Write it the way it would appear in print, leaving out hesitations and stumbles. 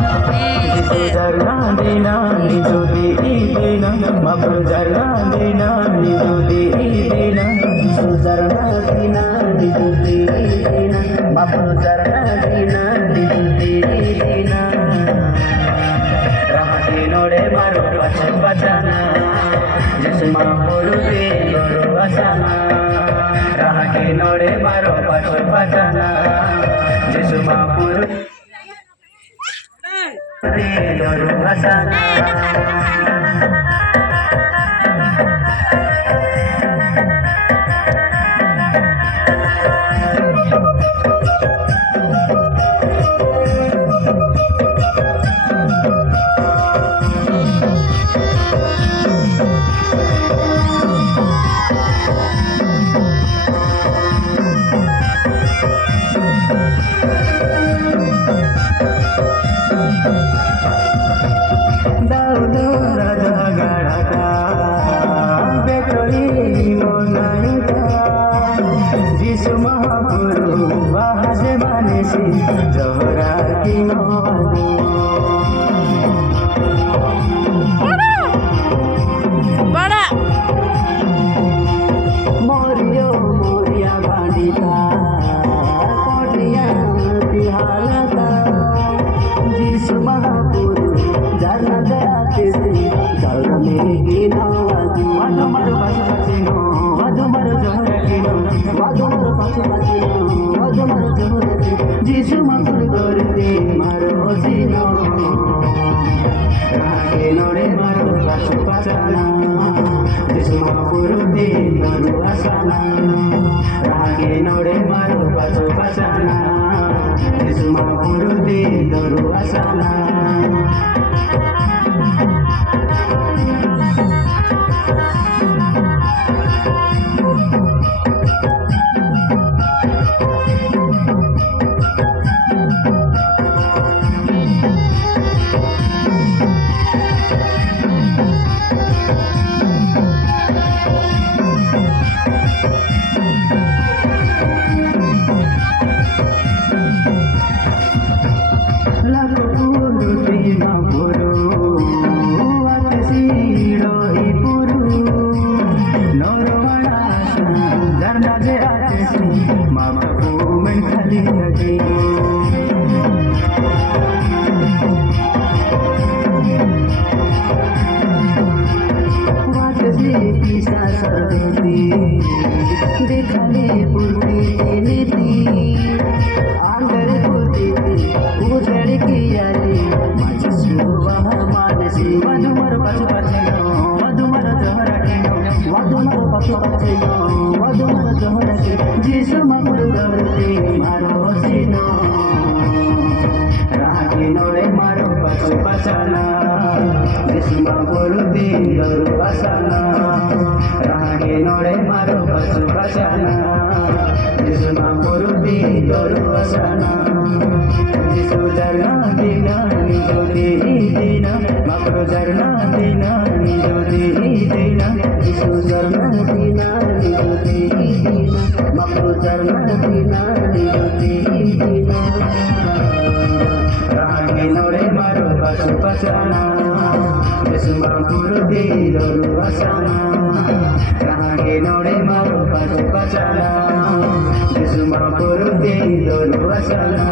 Jisu jarna dina nijudi idina mabru jarna dina nijudi idina Jisu jarna dina nijudi idina mabru jarna dina nijudi idina rahati nore maro pace pacana Jisu mahuru di guru asana rahati nore maro pace pacana Jisu mahuru Guru Asana Jisu Mahapuru bahasa manisi Johra Kinoadu Bada Morio Moria Bandita Kodia Tihalata Jisu Mahapuru Jarna Deatisi Johra Kinoadu Madu Madu Basu Basino Madu Madu Johra Jisu makul korte maro sino rake nore maro pachu pachana Jisu makul de guru asana rake nore maro pachu pachana Jisu makul de guru asana Dekhane purti niti aandar purti ujhad ki yadi majsu manasi madhumar pachu pachino madhumar johra kino madhumar pachu pachino madhumar johra kino Jisu makul korte maro sino rahake nore maro pachu pachana Jisu makul di guru asana rahake nore maro pachu pachana Jisu makul di guru asana Jisu jarna dina nijodi idina makru jarna dina nijodi idina Jisu jarna dina nijodi idina makru jarna dina nijodi idina rahake nore maro pachu pachana Jisu makul di guru asana rahake nore maro pachu pachana Jisu makul di guru asana